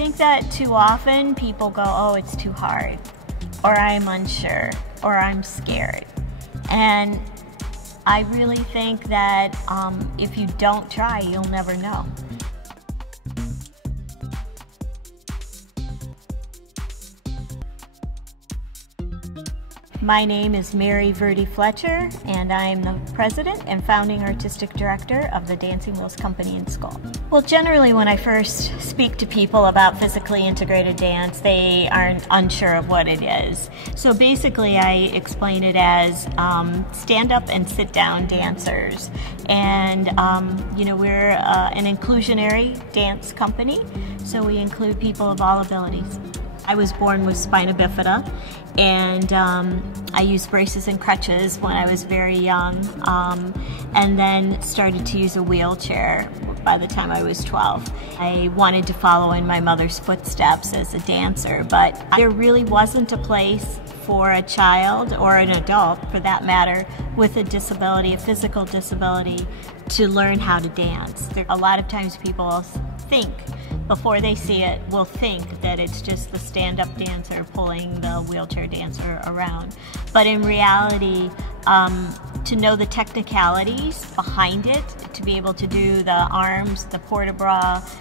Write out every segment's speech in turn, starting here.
think that too often people go, oh, it's too hard, or I'm unsure, or I'm scared. And I really think that if you don't try, you'll never know. My name is Mary Verdi-Fletcher, and I am the president and founding artistic director of the Dancing Wheels Company and School. Well, generally when I first speak to people about physically integrated dance, they are unsure of what it is. So basically I explain it as stand-up and sit-down dancers. And you know, we're an inclusionary dance company, so we include people of all abilities. I was born with spina bifida, and I used braces and crutches when I was very young, and then started to use a wheelchair by the time I was 12. I wanted to follow in my mother's footsteps as a dancer, but there really wasn't a place for a child, or an adult for that matter, with a disability, a physical disability, to learn how to dance. A lot of times people think, before they see it, will think that it's just the stand-up dancer pulling the wheelchair dancer around. But in reality, to know the technicalities behind it, to be able to do the arms, the port-de-bras,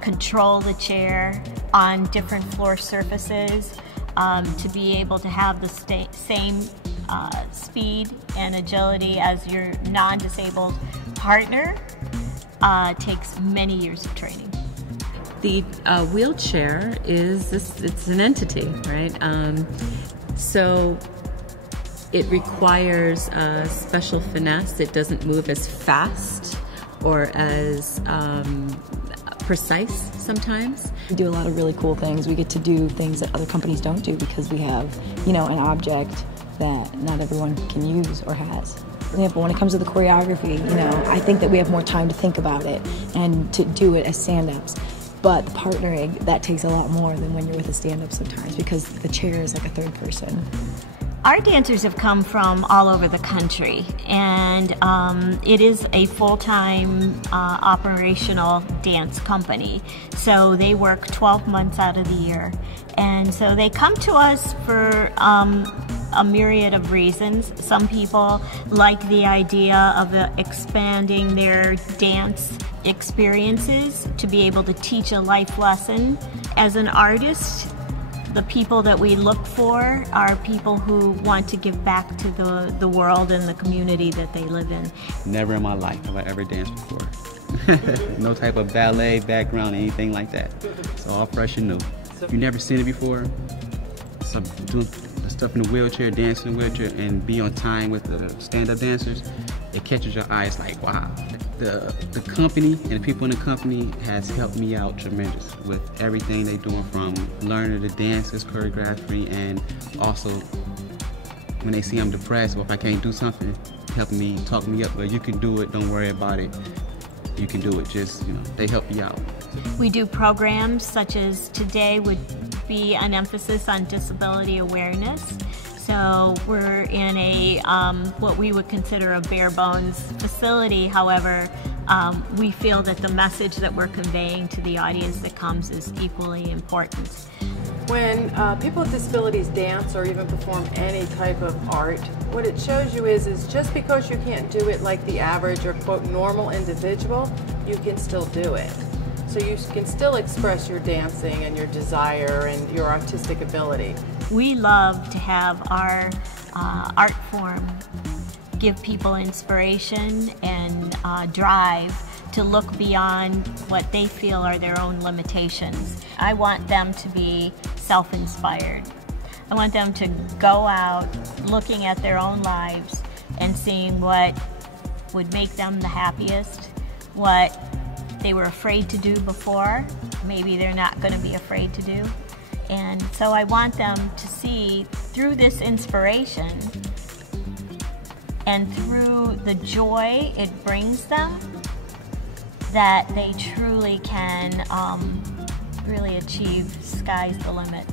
control the chair on different floor surfaces, to be able to have the same speed and agility as your non-disabled partner, takes many years of training. The wheelchair it's an entity, right? So it requires special finesse. It doesn't move as fast or as precise sometimes. We do a lot of really cool things. We get to do things that other companies don't do because we have, you know, an object that not everyone can use or has. For example, when it comes to the choreography, you know, I think that we have more time to think about it and to do it as stand-ups. But the partnering, that takes a lot more than when you're with a stand-up sometimes, because the chair is like a third person. Our dancers have come from all over the country, and it is a full-time operational dance company. So they work 12 months out of the year. And so they come to us for a myriad of reasons. Some people like the idea of expanding their dance experiences to be able to teach a life lesson. As an artist, the people that we look for are people who want to give back to the world and the community that they live in. Never in my life have I ever danced before. No type of ballet background, anything like that. It's all fresh and new. If you've never seen it before, so doing stuff in the wheelchair, dancing in the wheelchair, and be on time with the stand-up dancers, it catches your eye. It's like, wow. The company and the people in the company has helped me out tremendous with everything they're doing, from learning the dances, choreography, and also when they see I'm depressed or if I can't do something, helping me, talking me up, well, you can do it, don't worry about it, you can do it, just, you know, they help you out. We do programs such as today would be an emphasis on disability awareness. So we're in a what we would consider a bare bones facility. However, we feel that the message that we're conveying to the audience that comes is equally important. When people with disabilities dance or even perform any type of art, what it shows you is just because you can't do it like the average or quote normal individual, you can still do it. So you can still express your dancing and your desire and your artistic ability. We love to have our art form give people inspiration and drive to look beyond what they feel are their own limitations. I want them to be self-inspired. I want them to go out looking at their own lives and seeing what would make them the happiest, what they were afraid to do before, maybe they're not going to be afraid to do. And so I want them to see through this inspiration and through the joy it brings them that they truly can really achieve sky's the limit.